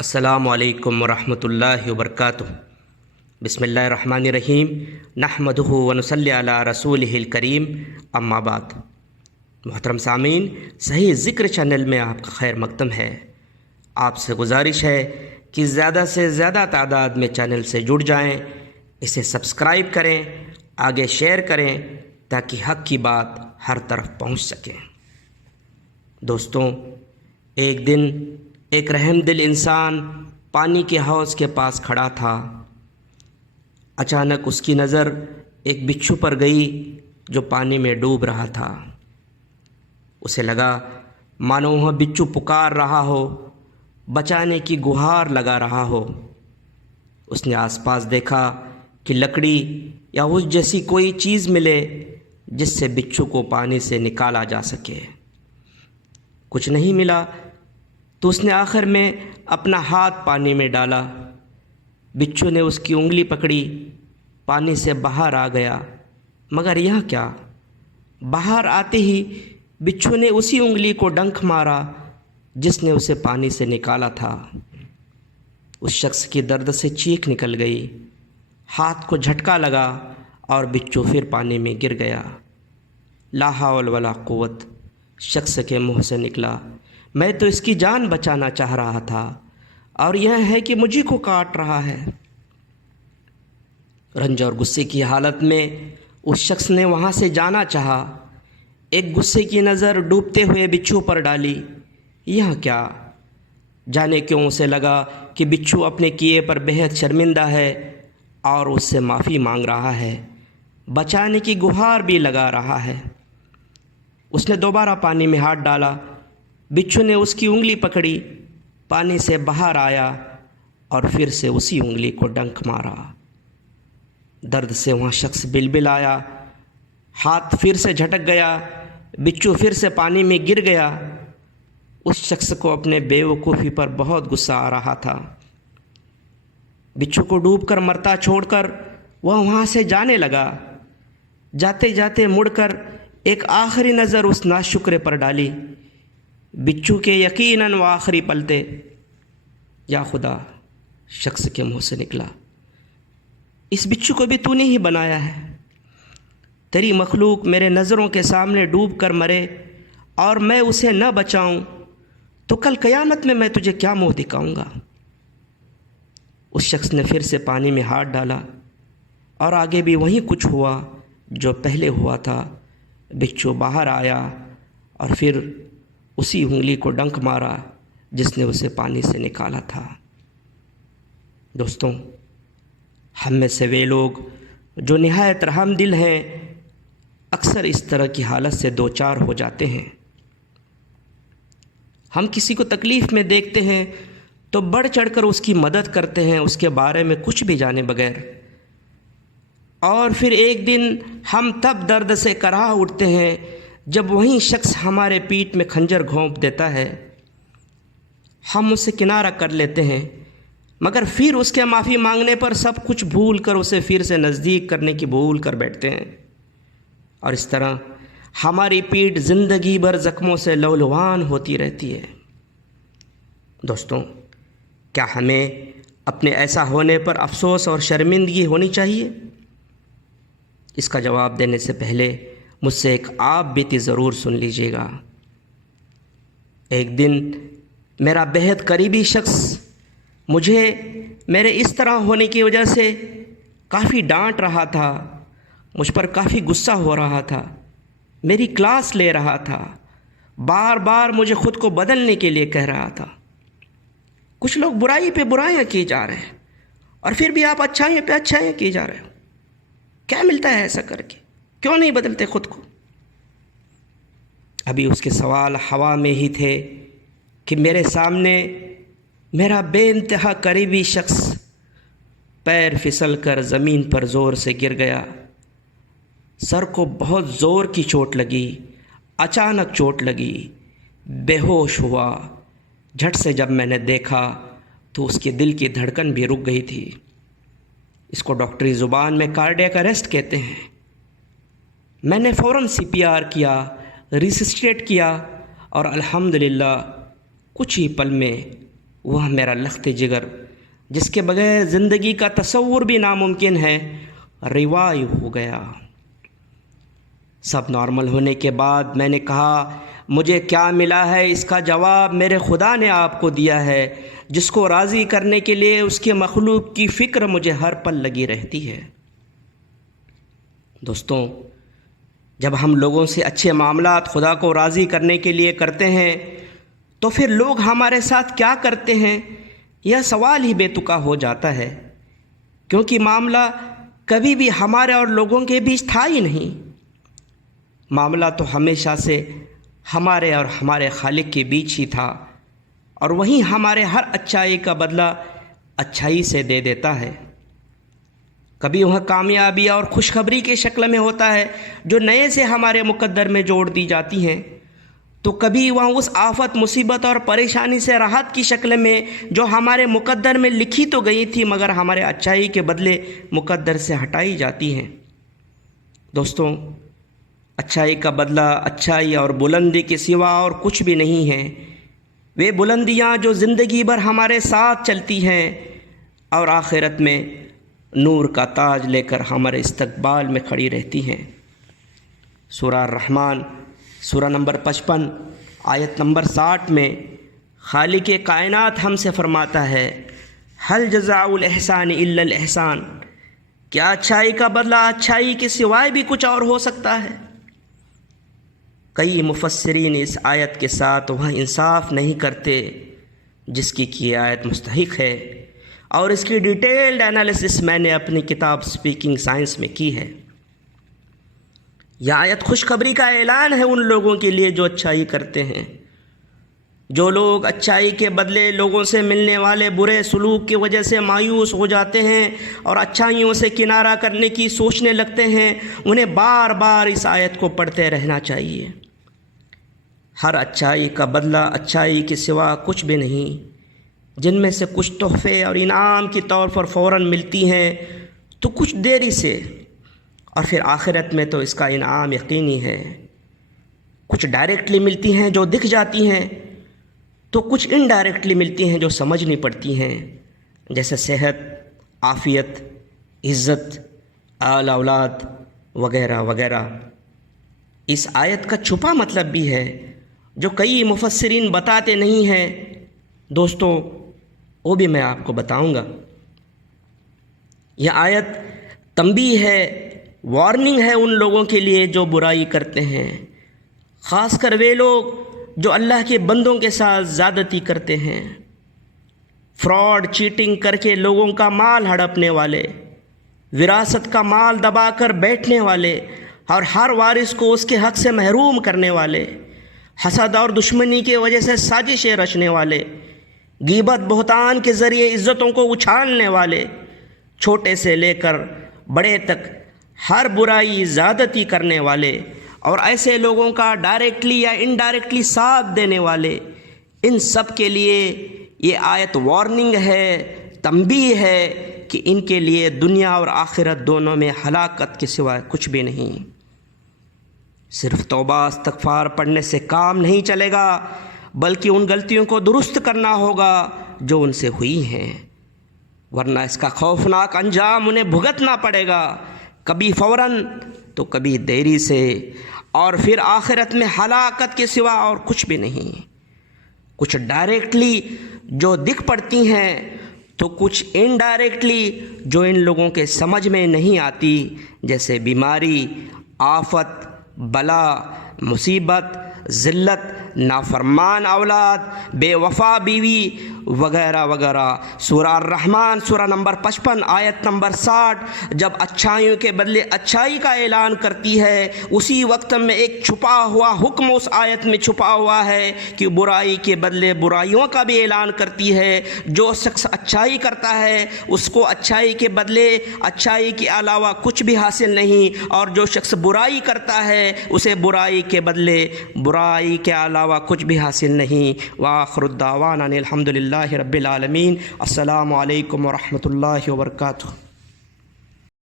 السلام علیکم ورحمۃ اللہ وبرکاتہ۔ بسم اللہ الرحمن الرحیم، نحمدہ ونصلی علی رسولہ الکریم، اما بعد۔ محترم سامعین، صحیح ذکر چینل میں آپ کا خیر مقدم ہے۔ آپ سے گزارش ہے کہ زیادہ سے زیادہ تعداد میں چینل سے جڑ جائیں، اسے سبسکرائب کریں، آگے شیئر کریں تاکہ حق کی بات ہر طرف پہنچ سکے۔ دوستوں، ایک دن ایک رحم دل انسان پانی کے حوض کے پاس کھڑا تھا۔ اچانک اس کی نظر ایک بچھو پر گئی جو پانی میں ڈوب رہا تھا۔ اسے لگا مانو وہ بچھو پکار رہا ہو، بچانے کی گہار لگا رہا ہو۔ اس نے آس پاس دیکھا کہ لکڑی یا اس جیسی کوئی چیز ملے جس سے بچھو کو پانی سے نکالا جا سکے۔ کچھ نہیں ملا تو اس نے آخر میں اپنا ہاتھ پانی میں ڈالا۔ بچھو نے اس کی انگلی پکڑی، پانی سے باہر آ گیا۔ مگر یہاں کیا، باہر آتے ہی بچھو نے اسی انگلی کو ڈنک مارا جس نے اسے پانی سے نکالا تھا۔ اس شخص کی درد سے چیخ نکل گئی، ہاتھ کو جھٹکا لگا اور بچھو پھر پانی میں گر گیا۔ لا حول ولا قوت شخص کے منہ سے نکلا، میں تو اس کی جان بچانا چاہ رہا تھا اور یہ ہے کہ مجھے کو کاٹ رہا ہے۔ رنج اور غصے کی حالت میں اس شخص نے وہاں سے جانا چاہا۔ ایک غصے کی نظر ڈوبتے ہوئے بچھو پر ڈالی، یہاں کیا، جانے کیوں اسے لگا کہ بچھو اپنے کیے پر بہت شرمندہ ہے اور اس سے معافی مانگ رہا ہے، بچانے کی گہار بھی لگا رہا ہے۔ اس نے دوبارہ پانی میں ہاتھ ڈالا، بچھو نے اس کی انگلی پکڑی، پانی سے باہر آیا اور پھر سے اسی انگلی کو ڈنک مارا۔ درد سے وہاں شخص بلبل آیا، ہاتھ پھر سے جھٹک گیا، بچھو پھر سے پانی میں گر گیا۔ اس شخص کو اپنے بے وقوفی پر بہت غصہ آ رہا تھا۔ بچھو کو ڈوب کر مرتا چھوڑ کر وہ وہاں سے جانے لگا۔ جاتے جاتے مڑ کر ایک آخری نظر اس ناشکرے پر ڈالی۔ بچھو کے یقیناً وہ آخری پلتے۔ یا خدا، شخص کے منہ سے نکلا، اس بچھو کو بھی تو نے ہی بنایا ہے۔ تیری مخلوق میرے نظروں کے سامنے ڈوب کر مرے اور میں اسے نہ بچاؤں تو کل قیامت میں تجھے کیا منہ دکھاؤں گا۔ اس شخص نے پھر سے پانی میں ہاتھ ڈالا اور آگے بھی وہی کچھ ہوا جو پہلے ہوا تھا۔ بچھو باہر آیا اور پھر اسی انگلی کو ڈنک مارا جس نے اسے پانی سے نکالا تھا۔ دوستوں، ہم میں سے وہ لوگ جو نہایت رحم دل ہیں اکثر اس طرح کی حالت سے دوچار ہو جاتے ہیں۔ ہم کسی کو تکلیف میں دیکھتے ہیں تو بڑھ چڑھ کر اس کی مدد کرتے ہیں، اس کے بارے میں کچھ بھی جانے بغیر، اور پھر ایک دن ہم تب درد سے کراہ اٹھتے ہیں جب وہی شخص ہمارے پیٹھ میں خنجر گھونپ دیتا ہے۔ ہم اسے کنارہ کر لیتے ہیں مگر پھر اس کے معافی مانگنے پر سب کچھ بھول کر اسے پھر سے نزدیک کرنے کی بھول کر بیٹھتے ہیں، اور اس طرح ہماری پیٹھ زندگی بھر زخموں سے لہولہان ہوتی رہتی ہے۔ دوستوں، کیا ہمیں اپنے ایسا ہونے پر افسوس اور شرمندگی ہونی چاہیے؟ اس کا جواب دینے سے پہلے مجھ سے ایک آپ بیتی ضرور سن لیجیے گا۔ ایک دن میرا بہت قریبی شخص مجھے میرے اس طرح ہونے کی وجہ سے کافی ڈانٹ رہا تھا، مجھ پر کافی غصہ ہو رہا تھا، میری کلاس لے رہا تھا، بار بار مجھے خود کو بدلنے کے لیے کہہ رہا تھا۔ کچھ لوگ برائی پہ برائیاں کی جا رہے ہیں اور پھر بھی آپ اچھائیوں پہ اچھائیاں کی جا رہے ہو، کیا ملتا ہے ایسا کر کے؟ کیوں نہیں بدلتے خود کو؟ ابھی اس کے سوال ہوا میں ہی تھے کہ میرے سامنے میرا بے انتہا قریبی شخص پیر پھسل کر زمین پر زور سے گر گیا۔ سر کو بہت زور کی چوٹ لگی، اچانک چوٹ لگی، بے ہوش ہوا۔ جھٹ سے جب میں نے دیکھا تو اس کے دل کی دھڑکن بھی رک گئی تھی۔ اس کو ڈاکٹری زبان میں کارڈیاک اریسٹ کہتے ہیں۔ میں نے فوراً CPR کیا، ریسسٹیٹ کیا اور الحمدللہ کچھ ہی پل میں وہ میرا لخت جگر جس کے بغیر زندگی کا تصور بھی ناممکن ہے ریوائیو ہو گیا۔ سب نارمل ہونے کے بعد میں نے کہا مجھے کیا ملا ہے؟ اس کا جواب میرے خدا نے آپ کو دیا ہے، جس کو راضی کرنے کے لیے اس کے مخلوق کی فکر مجھے ہر پل لگی رہتی ہے۔ دوستوں، جب ہم لوگوں سے اچھے معاملات خدا کو راضی کرنے کے لیے کرتے ہیں تو پھر لوگ ہمارے ساتھ کیا کرتے ہیں یہ سوال ہی بے تکا ہو جاتا ہے، کیونکہ معاملہ کبھی بھی ہمارے اور لوگوں کے بیچ تھا ہی نہیں۔ معاملہ تو ہمیشہ سے ہمارے اور ہمارے خالق کے بیچ ہی تھا، اور وہیں ہمارے ہر اچھائی کا بدلہ اچھائی سے دے دیتا ہے۔ کبھی وہ کامیابی اور خوشخبری کے شکل میں ہوتا ہے جو نئے سے ہمارے مقدر میں جوڑ دی جاتی ہیں، تو کبھی وہاں اس آفت، مصیبت اور پریشانی سے راحت کی شکل میں جو ہمارے مقدر میں لکھی تو گئی تھی مگر ہمارے اچھائی کے بدلے مقدر سے ہٹائی جاتی ہیں۔ دوستوں، اچھائی کا بدلہ اچھائی اور بلندی کے سوا اور کچھ بھی نہیں ہے۔ وہ بلندیاں جو زندگی بھر ہمارے ساتھ چلتی ہیں اور آخرت میں نور کا تاج لے کر ہمارے استقبال میں کھڑی رہتی ہیں۔ سورہ الرحمن سورہ نمبر 55 آیت نمبر 60 میں خالق کائنات ہم سے فرماتا ہے هل جزاء الاحسان الا الاحسان، کیا اچھائی کا بدلہ اچھائی کے سوائے بھی کچھ اور ہو سکتا ہے؟ کئی مفسرین اس آیت کے ساتھ وہ انصاف نہیں کرتے جس کی یہ آیت مستحق ہے، اور اس کی ڈیٹیلڈ انالیسس میں نے اپنی کتاب سپیکنگ سائنس میں کی ہے۔ یہ آیت خوشخبری کا اعلان ہے ان لوگوں کے لیے جو اچھائی کرتے ہیں۔ جو لوگ اچھائی کے بدلے لوگوں سے ملنے والے برے سلوک کی وجہ سے مایوس ہو جاتے ہیں اور اچھائیوں سے کنارہ کرنے کی سوچنے لگتے ہیں، انہیں بار بار اس آیت کو پڑھتے رہنا چاہیے۔ ہر اچھائی کا بدلہ اچھائی کے سوا کچھ بھی نہیں، جن میں سے کچھ تحفے اور انعام کے طور پر فوراً ملتی ہیں تو کچھ دیری سے، اور پھر آخرت میں تو اس کا انعام یقینی ہے۔ کچھ ڈائریکٹلی ملتی ہیں جو دکھ جاتی ہیں، تو کچھ انڈائریکٹلی ملتی ہیں جو سمجھنی پڑتی ہیں، جیسے صحت، عافیت، عزت، اعلی اولاد وغیرہ وغیرہ۔ اس آیت کا چھپا مطلب بھی ہے جو کئی مفسرین بتاتے نہیں ہیں۔ دوستوں، وہ بھی میں آپ کو بتاؤں گا۔ یہ آیت تنبیہ ہے، وارننگ ہے ان لوگوں کے لیے جو برائی کرتے ہیں، خاص کر وہ لوگ جو اللہ کے بندوں کے ساتھ زیادتی کرتے ہیں، فراڈ، چیٹنگ کر کے لوگوں کا مال ہڑپنے والے، وراثت کا مال دبا کر بیٹھنے والے اور ہر وارث کو اس کے حق سے محروم کرنے والے، حسد اور دشمنی کی وجہ سے سازشیں رچنے والے، غیبت، بہتان کے ذریعے عزتوں کو اچھالنے والے، چھوٹے سے لے کر بڑے تک ہر برائی، زیادتی کرنے والے، اور ایسے لوگوں کا ڈائریکٹلی یا انڈائریکٹلی ساتھ دینے والے، ان سب کے لیے یہ آیت وارننگ ہے، تنبیہ ہے کہ ان کے لیے دنیا اور آخرت دونوں میں ہلاکت کے سوائے کچھ بھی نہیں۔ صرف توبہ استغفار پڑھنے سے کام نہیں چلے گا، بلکہ ان غلطیوں کو درست کرنا ہوگا جو ان سے ہوئی ہیں، ورنہ اس کا خوفناک انجام انہیں بھگتنا پڑے گا، کبھی فوراً تو کبھی دیری سے، اور پھر آخرت میں ہلاکت کے سوا اور کچھ بھی نہیں۔ کچھ ڈائریکٹلی جو دکھ پڑتی ہیں تو کچھ انڈائریکٹلی جو ان لوگوں کے سمجھ میں نہیں آتی، جیسے بیماری، آفت، بلا، مصیبت، ذلت، نافرمان اولاد، بے وفا بیوی وغیرہ وغیرہ۔ سورہ الرحمن سورہ نمبر 55 آیت نمبر 60 جب اچھائیوں کے بدلے اچھائی کا اعلان کرتی ہے، اسی وقت میں ایک چھپا ہوا حکم اس آیت میں چھپا ہوا ہے کہ برائی کے بدلے برائیوں کا بھی اعلان کرتی ہے۔ جو شخص اچھائی کرتا ہے اس کو اچھائی کے بدلے اچھائی کے علاوہ کچھ بھی حاصل نہیں، اور جو شخص برائی کرتا ہے اسے برائی کے بدلے برائی کے علاوہ کچھ بھی حاصل نہیں۔ وآخر الدعوانا الحمد للہ رب العالمین۔ السلام علیکم ورحمۃ اللہ وبرکاتہ۔